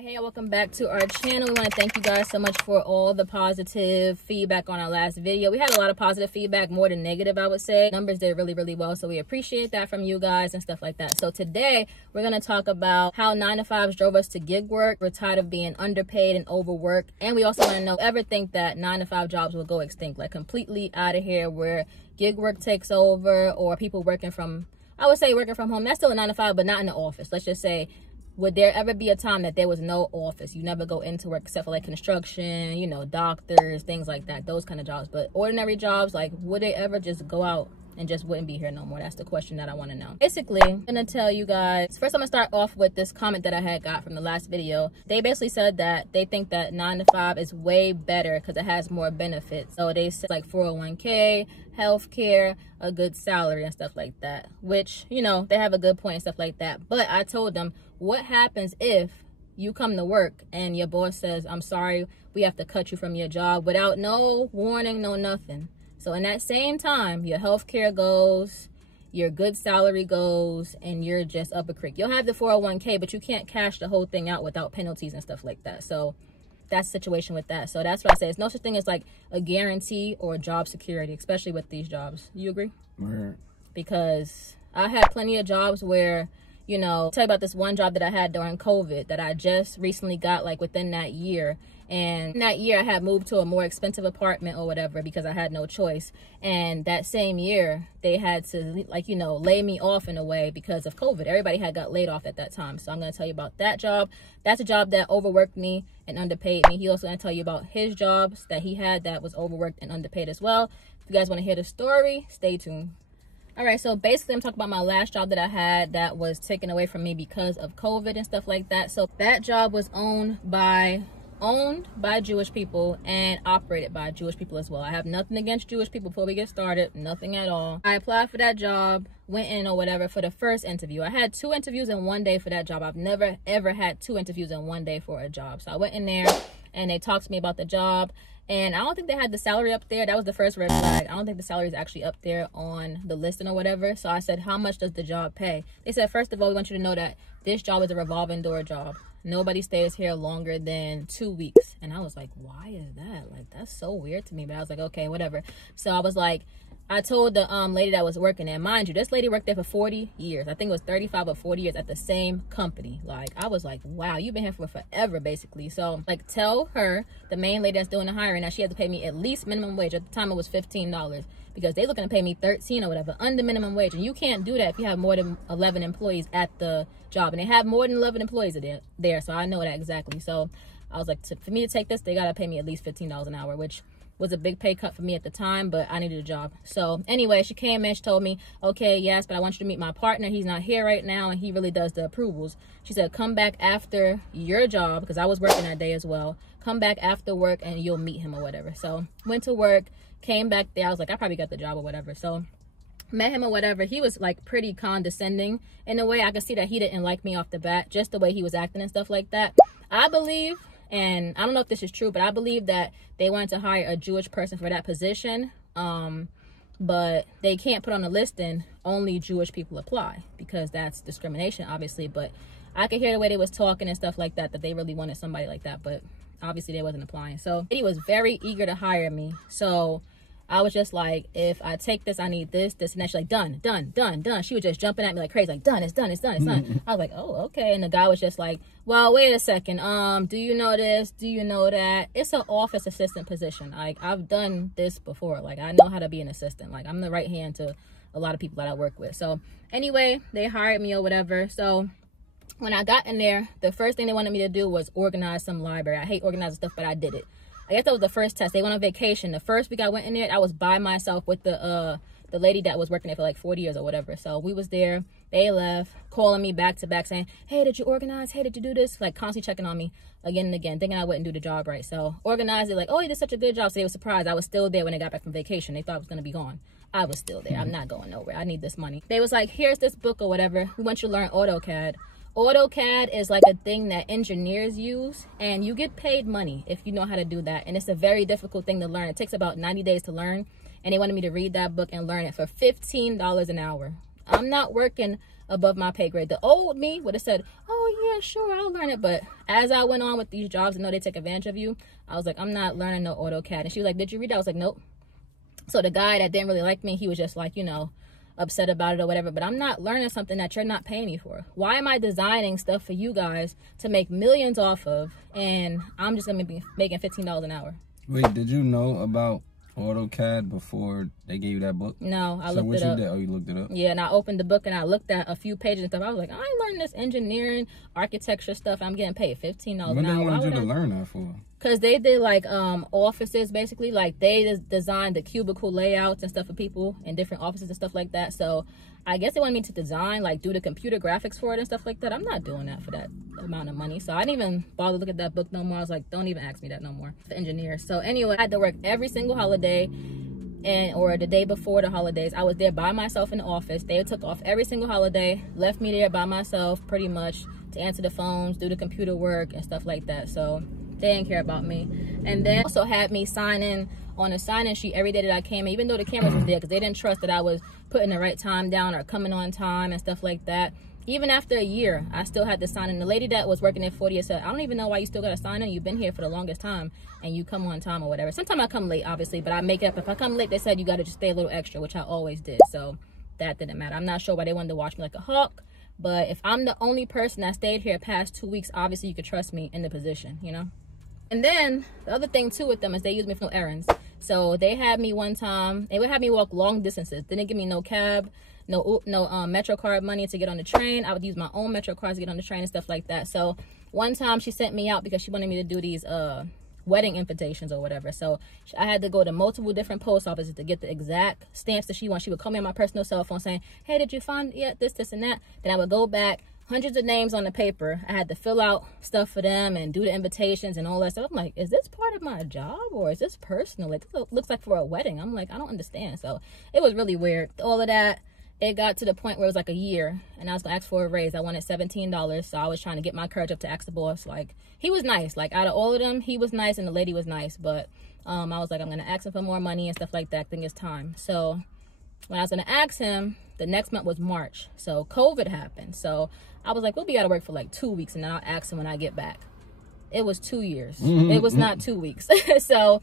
Hey, welcome back to our channel. We want to thank you guys so much for all the positive feedback on our last video. We had a lot of positive feedback, more than negative, I would say. Numbers did really well, so we appreciate that from you guys and stuff like that. So today we're going to talk about how 9-to-5s drove us to gig work. We're tired of being underpaid and overworked, and we also want to know, ever think that 9-to-5 jobs will go extinct, like completely out of here, where gig work takes over, or people working from, I would say working from home. That's still a 9-to-5, but not in the office. Let's just say, would there ever be a time that there was no office? You never go into work except for like construction, you know, doctors, things like that, those kind of jobs. But ordinary jobs, like, would they ever just go out and just wouldn't be here no more? That's the question that I want to know. Basically, I'm gonna tell you guys, first I'm gonna start off with this comment that I had got from the last video. They basically said that they think that 9-to-5 is way better because it has more benefits. So they said like 401k, healthcare, a good salary and stuff like that, which, you know, they have a good point and stuff like that. But I told them, what happens if you come to work and your boss says, I'm sorry, we have to cut you from your job without no warning, no nothing? So in that same time, your health care goes, your good salary goes, and you're just up a creek. You'll have the 401k, but you can't cash the whole thing out without penalties and stuff like that. So that's the situation with that. So that's what I say. It's no such thing as like a guarantee or job security, especially with these jobs. You agree? Right. Because I had plenty of jobs where, you know, I'll tell you about this one job that I had during COVID that I just recently got, like within that year. And in that year I had moved to a more expensive apartment or whatever because I had no choice. And that same year they had to, like, you know, lay me off in a way because of COVID. Everybody had got laid off at that time. So I'm going to tell you about that job. That's a job that overworked me and underpaid me. He also going to tell you about his jobs that he had that was overworked and underpaid as well. If you guys want to hear the story, stay tuned. All right, so basically I'm talking about my last job that I had that was taken away from me because of COVID and stuff like that. So that job was owned by Jewish people and operated by Jewish people as well. I have nothing against Jewish people before we get started, nothing at all. I applied for that job, went in or whatever for the first interview. I had 2 interviews in one day for that job. I've never ever had 2 interviews in one day for a job. So I went in there and they talked to me about the job. And I don't think they had the salary up there. That was the first red flag. I don't think the salary is actually up there on the listing or whatever. So I said, how much does the job pay? They said, first of all, we want you to know that this job is a revolving door job. Nobody stays here longer than 2 weeks. And I was like, why is that? Like, that's so weird to me. But I was like, okay, whatever. So I was like, I told the lady that was working there, mind you, this lady worked there for 40 years. I think it was 35 or 40 years at the same company. Like, I was like, wow, you've been here for forever, basically. So, like, tell her, the main lady that's doing the hiring, that she had to pay me at least minimum wage. At the time, it was $15 because they looking to pay me $13 or whatever, under minimum wage. And you can't do that if you have more than 11 employees at the job. And they have more than 11 employees there, so I know that exactly. So I was like, for me to take this, they got to pay me at least $15 an hour, which was a big pay cut for me at the time, but I needed a job. So anyway, she came in, she told me, okay, yes, but I want you to meet my partner. He's not here right now, and he really does the approvals. She said, come back after your job, because I was working that day as well. Come back after work and you'll meet him or whatever. So went to work, came back there. I was like, I probably got the job or whatever. So met him or whatever. He was like pretty condescending in a way. I could see that he didn't like me off the bat, just the way he was acting and stuff like that. I believe, and I don't know if this is true, but I believe that they wanted to hire a Jewish person for that position. But they can't put on the listing only Jewish people apply, because that's discrimination, obviously. But I could hear the way they was talking and stuff like that, that they really wanted somebody like that, but obviously they wasn't applying. So he was very eager to hire me. So I was just like, if I take this, I need this, and then she's like, done. She was just jumping at me like crazy, like, done, it's done. I was like, oh, okay. And the guy was just like, well, wait a second. Do you know this? Do you know that? It's an office assistant position. Like, I've done this before. Like, I know how to be an assistant. Like, I'm the right hand to a lot of people that I work with. So anyway, they hired me or whatever. So when I got in there, the first thing they wanted me to do was organize some library. I hate organizing stuff, but I did it. I guess that was the first test. They went on vacation. The first week I went in there, I was by myself with the lady that was working there for like 40 years or whatever. So we was there. They left, calling me back to back saying, hey, did you organize? Hey, did you do this? Like, constantly checking on me again and again, thinking I wouldn't do the job right. So organized it, like, oh, you did such a good job. So they were surprised I was still there when they got back from vacation. They thought I was going to be gone. I was still there. I'm not going nowhere. I need this money. They was like, here's this book or whatever. We want you to learn AutoCAD. AutoCAD is like a thing that engineers use, and you get paid money if you know how to do that. And it's a very difficult thing to learn. It takes about 90 days to learn, and they wanted me to read that book and learn it for $15 an hour. I'm not working above my pay grade. The old me would have said, oh yeah, sure, I'll learn it. But as I went on with these jobs and know they take advantage of you, I was like, I'm not learning no AutoCAD. And she was like, did you read it? I was like, nope. So the guy that didn't really like me, he was just like, you know, upset about it or whatever. But I'm not learning something that you're not paying me for. Why am I designing stuff for you guys to make millions off of, and I'm just gonna be making $15 an hour? Wait, did you know about AutoCAD before they gave you that book? No, I looked it up. So what you did? Oh, you looked it up? Yeah, and I opened the book and I looked at a few pages and stuff. I was like, I ain't learning this engineering, architecture stuff. I'm getting paid $15 an hour. What they wanted you to learn that for? Because they did like offices, basically. Like they designed the cubicle layouts and stuff for people in different offices and stuff like that. So I guess they wanted me to design, like do the computer graphics for it and stuff like that. I'm not doing that for that amount of money. So I didn't even bother to look at that book no more. I was like, don't even ask me that no more. The engineer. So anyway, I had to work every single holiday or the day before the holidays. I was there by myself in the office. They took off every single holiday, left me there by myself pretty much to answer the phones, do the computer work and stuff like that. So they didn't care about me. And then also had me sign in on a sign-in sheet every day that I came in, even though the cameras was there, because they didn't trust that I was putting the right time down or coming on time and stuff like that. Even after a year, I still had to sign in. The lady that was working at 40 said, I don't even know why you still got to sign in. You've been here for the longest time and you come on time or whatever. Sometimes I come late, obviously, but I make it up. If I come late, they said you got to just stay a little extra, which I always did. So that didn't matter. I'm not sure why they wanted to watch me like a hawk, but if I'm the only person that stayed here past 2 weeks, obviously you could trust me in the position, you know? And then the other thing too with them is they use me for no errands. So they had me one time, they would have me walk long distances. They didn't give me no cab, no Metro card money to get on the train. I would use my own Metro cards to get on the train and stuff like that. So one time she sent me out because she wanted me to do these wedding invitations or whatever. So I had to go to multiple different post offices to get the exact stamps that she wanted. She would call me on my personal cell phone saying, hey, did you find this and that? Then I would go back, hundreds of names on the paper. I had to fill out stuff for them and do the invitations and all that stuff. I'm like, is this part of my job or is this personal? It looks like for a wedding. I'm like, I don't understand. So it was really weird. All of that, it got to the point where it was like a year and I was gonna ask for a raise. I wanted $17. So I was trying to get my courage up to ask the boss. Like, he was nice. Like, out of all of them, he was nice and the lady was nice. But I was like, I'm gonna ask him for more money and stuff like that. I think it's time. So when I was gonna ask him, the next month was March. So COVID happened. So I was like, we'll be out of work for like 2 weeks and then I'll ask him when I get back. It was 2 years. It was not 2 weeks. So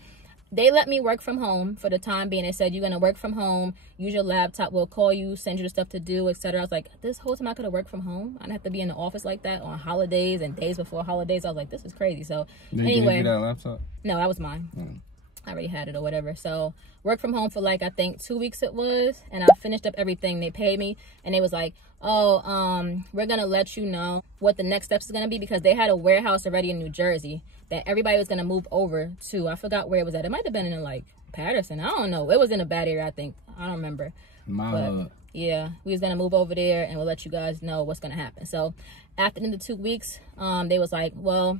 they let me work from home for the time being. They said, you're going to work from home, use your laptop, we'll call you, send you the stuff to do, etc. I was like, this whole time I could have worked from home? I didn't have to be in the office like that on holidays and days before holidays. I was like, this is crazy. So anyway. Gave you that laptop? No, that was mine. I already had it or whatever. So worked from home for like, I think 2 weeks it was, and I finished up everything. They paid me and they was like, oh, we're gonna let you know what the next steps is gonna be, because they had a warehouse already in New Jersey that everybody was gonna move over to. I forgot where it was at. It might have been in like Patterson. I don't know. It was in a bad area, I think. I don't remember. But yeah, we was gonna move over there and we'll let you guys know what's gonna happen. So after the 2 weeks, they was like, well,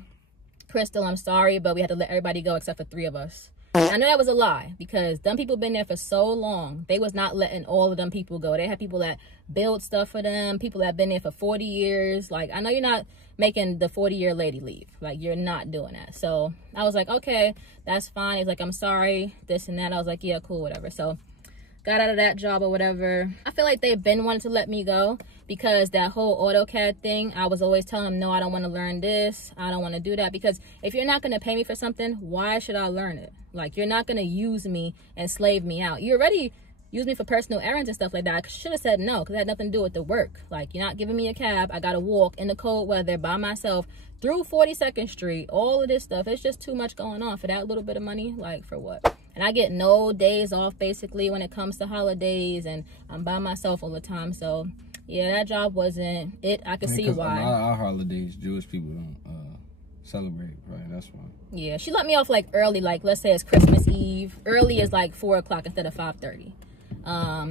Crystal, I'm sorry, but we had to let everybody go except for 3 of us. I know that was a lie, because them people been there for so long. They was not letting all of them people go. They had people that build stuff for them, people that been there for 40 years. Like, I know you're not making the 40-year lady leave. Like, you're not doing that. So I was like, okay, that's fine. He's like, I'm sorry, this and that. I was like, yeah, cool, whatever. So got out of that job or whatever. I feel like they've been wanting to let me go, because that whole AutoCAD thing, I was always telling them, no, I don't want to learn this. I don't want to do that, because if you're not going to pay me for something, why should I learn it? Like, you're not going to use me and slave me out. You already use me for personal errands and stuff like that. I should have said no, because it had nothing to do with the work. Like, you're not giving me a cab. I got to walk in the cold weather by myself through 42nd Street. All of this stuff. It's just too much going on for that little bit of money. Like, for what? And I get no days off, basically, when it comes to holidays. And I'm by myself all the time. So, yeah, that job wasn't it. I could see why. A lot of our holidays, Jewish people don't celebrate, right? That's why. Yeah, she let me off like early, like let's say it's Christmas Eve. Early is like 4 o'clock instead of 5:30.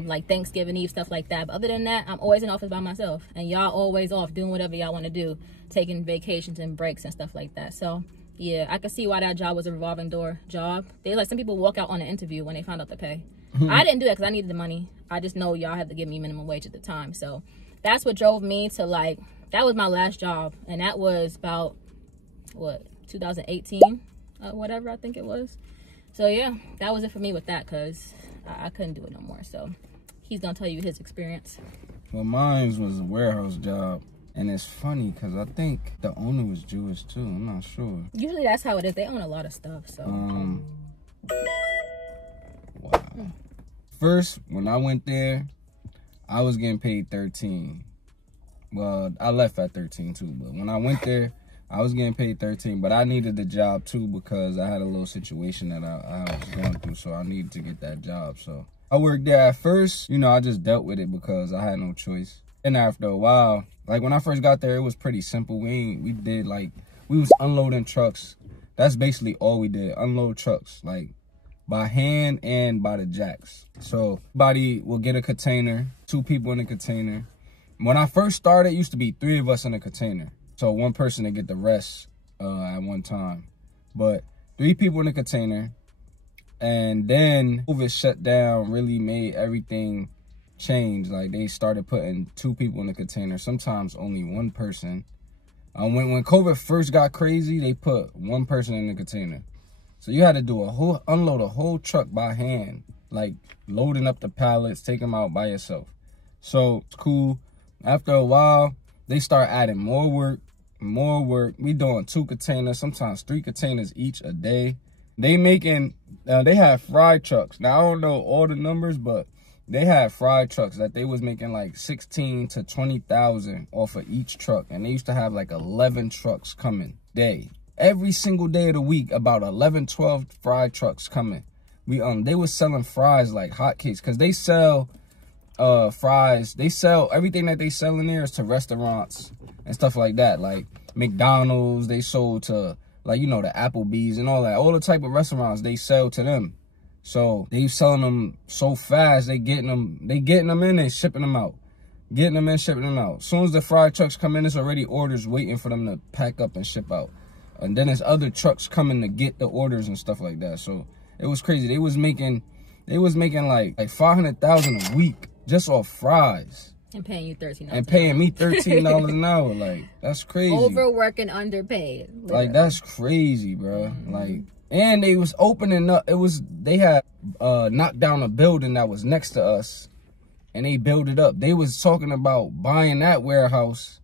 Like Thanksgiving Eve, stuff like that. But other than that, I'm always in office by myself, and y'all always off doing whatever y'all want to do, taking vacations and breaks and stuff like that. So yeah, I could see why that job was a revolving door job. They like, some people walk out on an interview when they found out the pay. I didn't do that because I needed the money. I just know y'all had to give me minimum wage at the time. So that's what drove me to, like, that was my last job, and that was about what, 2018 whatever, I think it was. So yeah, that was it for me with that, because I couldn't do it no more. So he's gonna tell you his experience. Well, mine was a warehouse job. And it's funny because I think the owner was Jewish too. I'm not sure. Usually that's how it is. They own a lot of stuff, so. Wow. First, when I went there, I was getting paid 13. Well, I left at 13 too, but when I went there, I was getting paid 13. But I needed the job too because I had a little situation that I was going through, so I needed to get that job. So I worked there at first. You know, I just dealt with it because I had no choice. And after a while, like when I first got there, it was pretty simple. We was unloading trucks. That's basically all we did, unload trucks, like by hand and by the jacks. So everybody will get a container, 2 people in a container. When I first started, it used to be 3 of us in a container. So 1 person to get the rest at one time. But 3 people in a container. And then COVID shut down, really made everything change. Like they started putting 2 people in the container, sometimes only 1 person. When COVID first got crazy, they put 1 person in the container. So you had to do unload a whole truck by hand, like loading up the pallets, take them out by yourself. So it's cool. After a while, they start adding more work. We doing 2 containers, sometimes 3 containers each a day. They have fry trucks. Now I don't know all the numbers, but they had fry trucks that they was making like 16 to 20,000 off of each truck. And they used to have like 11 trucks coming a day. Every single day of the week, about 11, 12 fry trucks coming. They was selling fries like hotcakes because they sell fries. They sell everything that they sell in there is to restaurants and stuff like that. Like McDonald's, they sold to like, you know, the Applebee's and all that. All the type of restaurants, they sell to them. So they selling them so fast, they getting them in and shipping them out. Getting them in, shipping them out. As soon as the fry trucks come in, there's already orders waiting for them to pack up and ship out. And then there's other trucks coming to get the orders and stuff like that. So it was crazy. They was making like 500,000 a week just off fries. And paying you $13. And paying me $13 an hour. Like, that's crazy. Overworked and underpaid. Literally. Like, that's crazy, bro. Like, and they was opening up. They had knocked down a building that was next to us. And they built it up. They was talking about buying that warehouse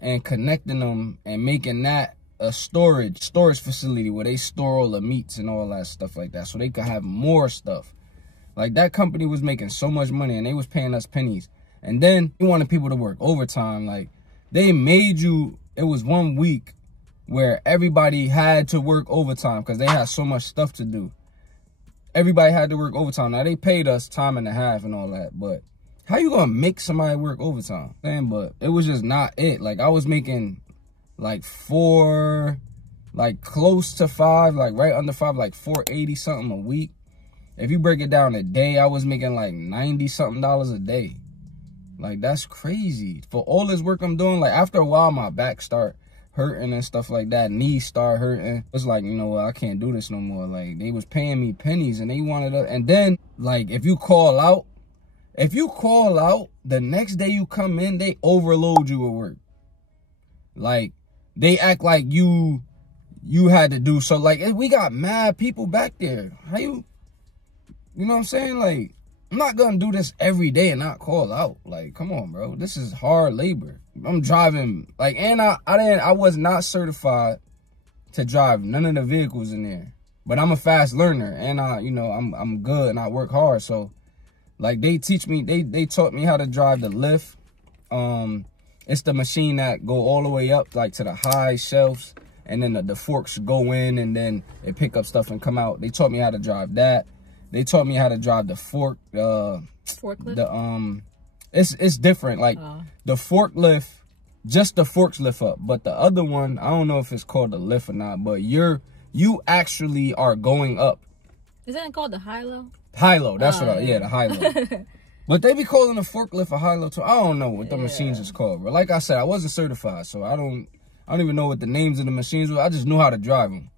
and connecting them and making that a storage facility where they store all the meats and all that stuff like that. So they could have more stuff. Like, that company was making so much money and they was paying us pennies. And then they wanted people to work overtime. Like, they made you, it was 1 week where everybody had to work overtime because they had so much stuff to do. Everybody had to work overtime. Now, they paid us time and a half and all that, but how you gonna make somebody work overtime? Man, but it was just not it. Like, I was making like 4, like close to 5, like right under 5, like 480 something a week. If you break it down a day, I was making like 90 something dollars a day. Like, that's crazy. For all this work I'm doing, like after a while, my back start hurting and stuff like that. Knees start hurting. It's like, you know what, I can't do this no more. Like, they was paying me pennies and they wanted to, and then like if you call out, the next day you come in, they overload you with work. Like, they act like you had to do so. Like, we got mad people back there. How you know what I'm saying? Like, I'm not gonna do this every day and not call out. Like, come on, bro. This is hard labor. I'm driving, like, and I was not certified to drive none of the vehicles in there. But I'm a fast learner and I'm good and I work hard. So like, they taught me how to drive the lift. It's the machine that go all the way up, like to the high shelves, and then the forks go in and then it pick up stuff and come out. They taught me how to drive that. They taught me how to drive the forklift. It's different. Like the forklift, just the forks lift up, but the other one, I don't know if it's called the lift or not. But you actually are going up. Isn't it called the high-low? High-low, that's what the high-low. But they be calling a forklift a high-low too. I don't know what the machines is called, bro. Like I said, I wasn't certified, so I don't even know what the names of the machines were. I just knew how to drive them.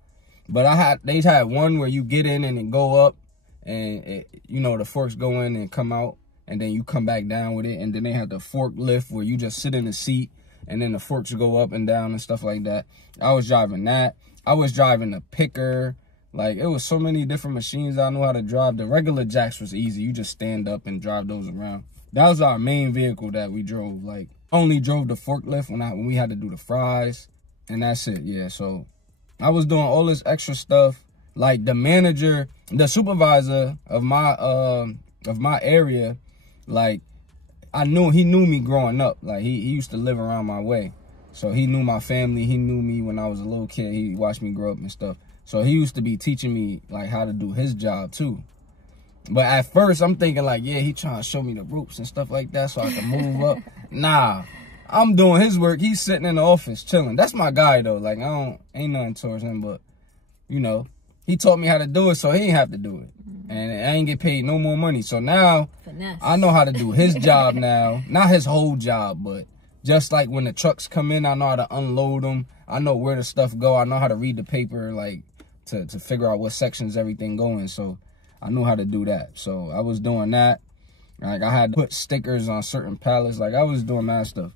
But they had one where you get in and it go up, and the forks go in and come out, and then you come back down with it. And then they had the forklift where you just sit in the seat, and then the forks go up and down and stuff like that. I was driving that. I was driving the picker. Like, it was so many different machines I knew how to drive. The regular jacks was easy. You just stand up and drive those around. That was our main vehicle that we drove. Like, only drove the forklift when we had to do the fries, and that's it. Yeah, so I was doing all this extra stuff. Like, the manager, the supervisor of my area, like, he knew me growing up. Like, he used to live around my way. So he knew my family. He knew me when I was a little kid. He watched me grow up and stuff. So he used to be teaching me, like, how to do his job, too. But at first, I'm thinking, like, yeah, he trying to show me the ropes and stuff like that so I can move up. Nah, I'm doing his work. He's sitting in the office chilling. That's my guy, though. Like, ain't nothing towards him, but, you know, he taught me how to do it, so he ain't have to do it. And I ain't get paid no more money. So now, Finesse. I know how to do his job now. Not his whole job, but just like when the trucks come in, I know how to unload them. I know where the stuff go. I know how to read the paper, like, to figure out what sections everything go in. So I knew how to do that. So I was doing that. Like, I had to put stickers on certain pallets. Like, I was doing mad stuff.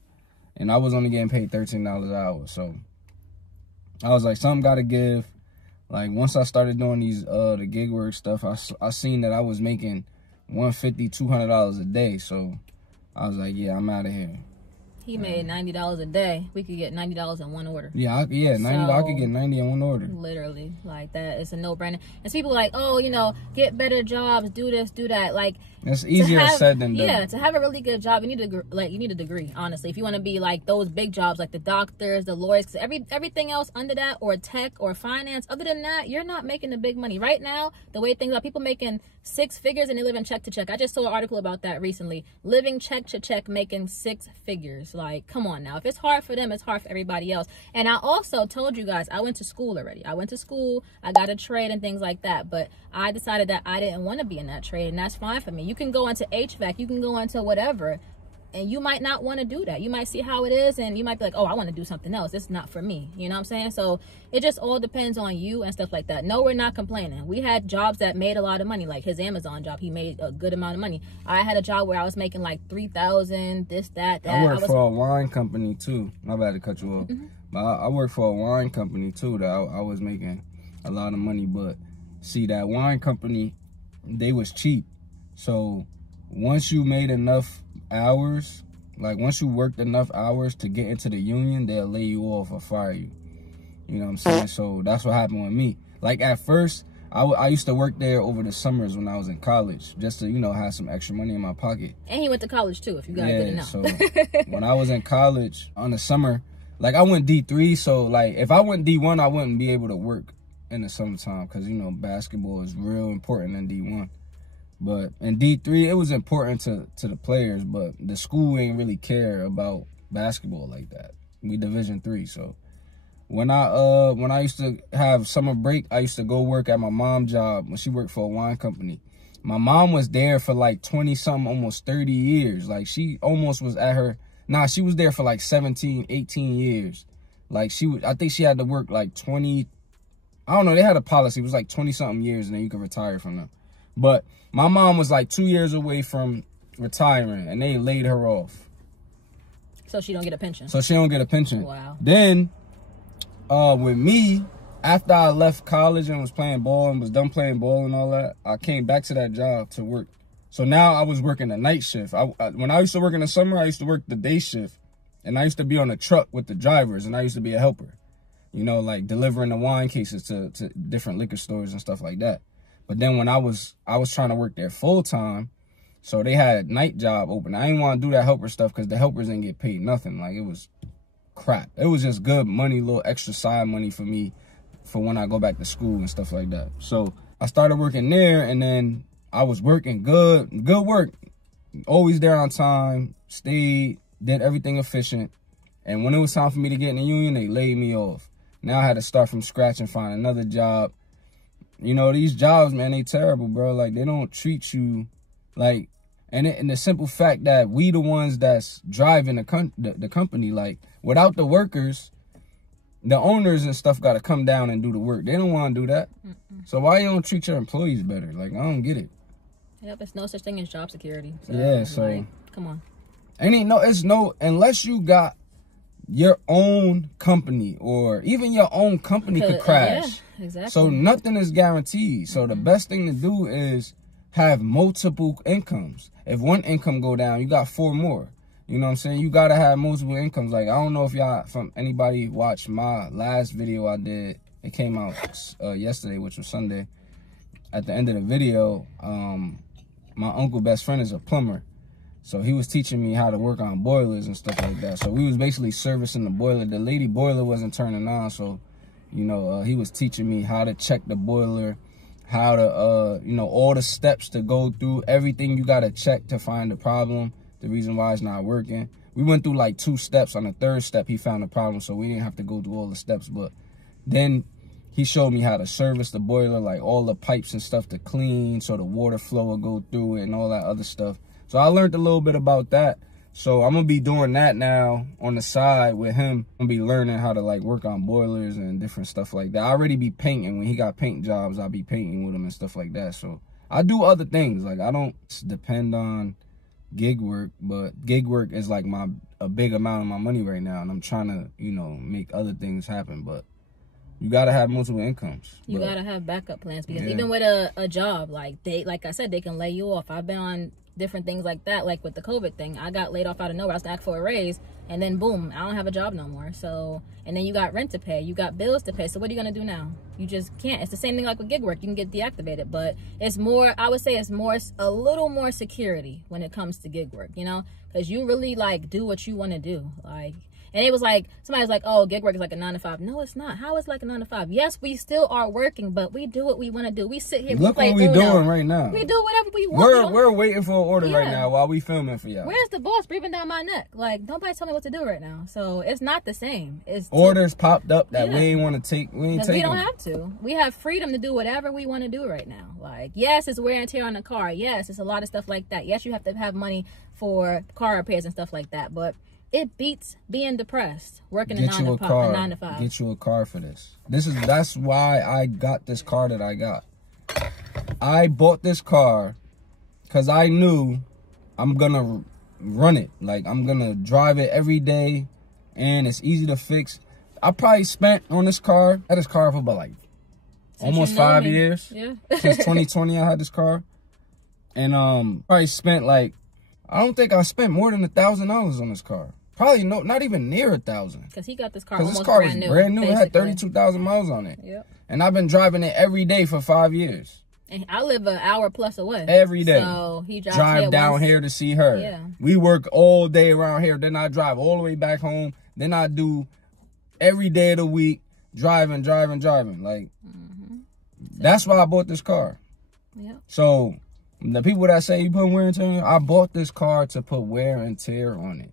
And I was only getting paid $13 an hour. So I was like, something got to give. Like, once I started doing these, the gig work stuff, I seen that I was making $150, $200 a day. So I was like, yeah, I'm out of here. He made $90 a day. We could get $90 in one order. Yeah, 90. I could get 90 in one order. Literally, like that. It's a no-brainer. And people like, oh, you know, get better jobs, do this, do that. Like, it's easier said than done. Yeah, to have a really good job, you need a degree. Honestly, if you want to be like those big jobs, like the doctors, the lawyers, cause everything else under that, or tech or finance, other than that, you're not making the big money right now. The way things are, people making 6 figures and they live in check to check. I just saw an article about that recently. Living check to check, making 6 figures. Like, come on now. If it's hard for them, it's hard for everybody else. And I also told you guys, I went to school already. I went to school. I got a trade and things like that. But I decided that I didn't want to be in that trade, and that's fine for me. You can go into HVAC. You can go into whatever. And you might not want to do that. You might see how it is, and you might be like, oh, I want to do something else. It's not for me. You know what I'm saying? So it just all depends on you and stuff like that. No, we're not complaining. We had jobs that made a lot of money, like his Amazon job. He made a good amount of money. I had a job where I was making like $3,000, this, that. I worked for a wine company, too. My bad to cut you off. But I worked for a wine company, too, that I was making a lot of money. But see, that wine company, they was cheap. So once you made enough hours, like once you worked enough hours to get into the union, they'll lay you off or fire you. You know what I'm saying? So that's what happened with me. Like, at first, I used to work there over the summers when I was in college, just to, you know, have some extra money in my pocket. And he went to college too, if you guys didn't know. So when I was in college on the summer, like, I went D3, so like if I went D1, I wouldn't be able to work in the summertime because, you know, basketball is real important in D1. But in D3, it was important to the players, but the school ain't really care about basketball like that. We Division III, so when I used to have summer break, I used to go work at my mom's job when she worked for a wine company. My mom was there for like 20-something, almost 30 years. Like, she almost was at her, she was there for like 17, 18 years. Like, I think she had to work like 20, I don't know, they had a policy, it was like 20-something years and then you could retire from them. But my mom was like 2 years away from retiring, and they laid her off. So she don't get a pension. So she don't get a pension. Wow. Then, with me, after I left college and was playing ball and was done playing ball and all that, I came back to that job to work. So now I was working the night shift. When I used to work in the summer, I used to work the day shift, and I used to be on the truck with the drivers, and I used to be a helper. You know, like delivering the wine cases to different liquor stores and stuff like that. But then when I was trying to work there full time, so they had a night job open. I didn't want to do that helper stuff because the helpers didn't get paid nothing. Like, it was crap. It was just good money, little extra side money for me for when I go back to school and stuff like that. So I started working there, and then I was working good work. Always there on time, stayed, did everything efficient. And when it was time for me to get in the union, they laid me off. Now I had to start from scratch and find another job. You know, these jobs, man, they terrible, bro. Like, they don't treat you like, and the simple fact that we the ones that's driving the company, like, without the workers, the owners and stuff got to come down and do the work. They don't want to do that. So why you don't treat your employees better? Like, I don't get it. Yep, it's no such thing as job security. So, yeah, so. Like, come on. Unless you got your own company, or even your own company could crash. Yeah, exactly. So nothing is guaranteed. So the best thing to do is have multiple incomes. If one income go down, you got 4 more. You know what I'm saying? You gotta have multiple incomes. Like, I don't know if y'all, from anybody watched my last video I did. It came out yesterday, which was Sunday. At the end of the video, my uncle best friend is a plumber. So he was teaching me how to work on boilers and stuff like that. So we was basically servicing the boiler. The lady boiler wasn't turning on. So, you know, he was teaching me how to check the boiler, how to, you know, all the steps to go through, everything you got to check to find the problem, the reason why it's not working. We went through like 2 steps. On the 3rd step, he found the problem. So we didn't have to go through all the steps. But then he showed me how to service the boiler, like all the pipes and stuff to clean so the water flow will go through it and all that other stuff. So I learned a little bit about that. So I'm going to be doing that now on the side with him. I'm going to be learning how to like work on boilers and different stuff like that. I already be painting. When he got paint jobs, I'll be painting with him and stuff like that. So I do other things. Like, I don't depend on gig work, but gig work is like a big amount of my money right now. And I'm trying to, you know, make other things happen. But you got to have multiple incomes. You got to have backup plans, because even with a job, like I said, they can lay you off. I've been on different things like that, like with the COVID thing. I got laid off out of nowhere. I was asked for a raise, and then boom, I don't have a job no more. So, and then you got rent to pay, you got bills to pay. So what are you gonna do now? You just can't. It's the same thing like with gig work. You can get deactivated, but it's more, I would say it's more, a little more security when it comes to gig work, you know, because you really like do what you want to do. Like, and it was like, somebody was like, oh, gig work is like a 9 to 5. No, it's not. How is it like a 9 to 5? Yes, we still are working, but we do what we want to do. We sit here. Look what we doing right now. We do whatever we want. We're waiting for an order right now while we filming for y'all. Where's the boss breathing down my neck? Like, nobody tell me what to do right now. So it's not the same. It's orders popped up that we ain't want to take. We ain't taking. We don't have to. We have freedom to do whatever we want to do right now. Like, yes, it's wear and tear on the car. Yes, it's a lot of stuff like that. Yes, you have to have money for car repairs and stuff like that. But it beats being depressed, working a 9 to 5. Get you a car for this. That's why I got this car that I got. I bought this car because I knew I'm gonna run it. Like, I'm gonna drive it every day, and it's easy to fix. I probably spent on this car. I had this car for about like almost 5 years. Yeah. Since 2020, I had this car, and probably spent like, I don't think I spent more than $1,000 on this car. Probably not even near 1,000. Because he got this car almost brand new. Brand new. It had 32,000 miles on it. Yep. And I've been driving it every day for 5 years. And I live an hour plus away. Every day. So he drive down here to see her. Yeah. We work all day around here. Then I drive all the way back home. Then I do every day of the week driving. Like, that's why I bought this car. Yeah. So the people that say you put wear and tear, I bought this car to put wear and tear on it.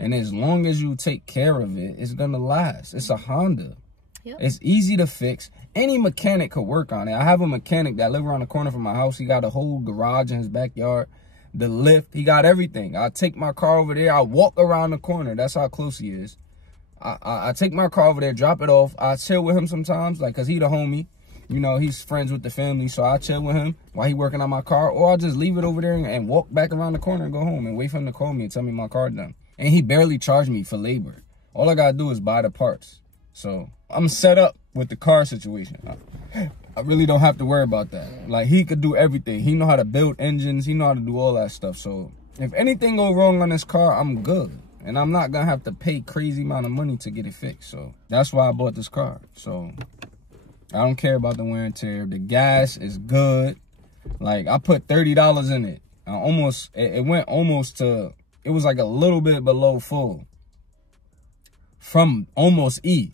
And as long as you take care of it, it's going to last. It's a Honda. Yep. It's easy to fix. Any mechanic could work on it. I have a mechanic that lives around the corner from my house. He got a whole garage in his backyard. The lift, he got everything. I take my car over there. I walk around the corner. That's how close he is. I take my car over there, drop it off. I chill with him sometimes, like, because he the homie. You know, he's friends with the family, so I chill with him while he working on my car. Or I'll just leave it over there and walk back around the corner and go home and wait for him to call me and tell me my car done. And he barely charged me for labor. All I got to do is buy the parts. So I'm set up with the car situation. I really don't have to worry about that. Like, he could do everything. He know how to build engines. He know how to do all that stuff. So if anything go wrong on this car, I'm good. And I'm not going to have to pay crazy amount of money to get it fixed. So that's why I bought this car. So I don't care about the wear and tear. The gas is good. Like, I put $30 in it. It went almost to, it was like a little bit below full. From almost E.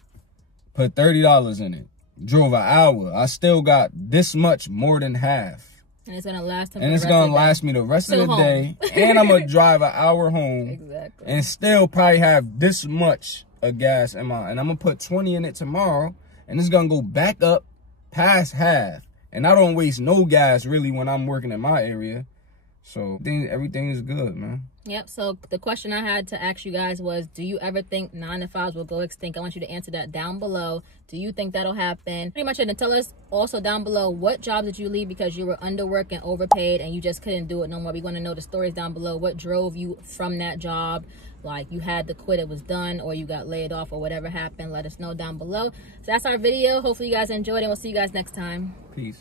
Put $30 in it. Drove an hour. I still got this much more than half. And it's going to last me the rest of the day. And I'm going to drive an hour home. Exactly. And still probably have this much of gas in my, and I'm going to put 20 in it tomorrow. And it's going to go back up past half. And I don't waste no gas, really, when I'm working in my area. So everything is good, man. Yep. So the question I had to ask you guys was, do you ever think 9 to 5s will go extinct? I want you to answer that down below. Do you think that'll happen? Pretty much, and tell us also down below, what job did you leave because you were underworked and overpaid and you just couldn't do it no more? We want to know the stories down below. What drove you from that job? Like, you had to quit, it was done, or you got laid off, or whatever happened. Let us know down below. So that's our video. Hopefully you guys enjoyed it. We'll see you guys next time. Peace.